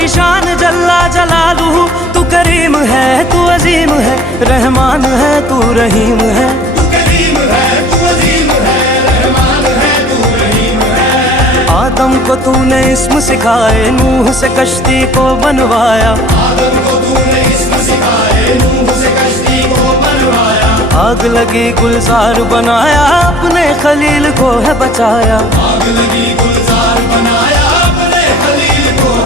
तेरी शान जल्ला जलालू, तू करीम है तू अजीम है, रहमान है तू रहीम है। तू करीम है तू अजीम है, रहमान है तू रहीम है। आदम को तूने इस्म सिखाए, नूह से कश्ती को बनवाया। आदम को तूने इस्म सिखाए, नूह से कश्ती को बनवाया। आग लगी गुलजार बनाया, अपने खलील को है बचाया। आग लगी गुलजार बनाया,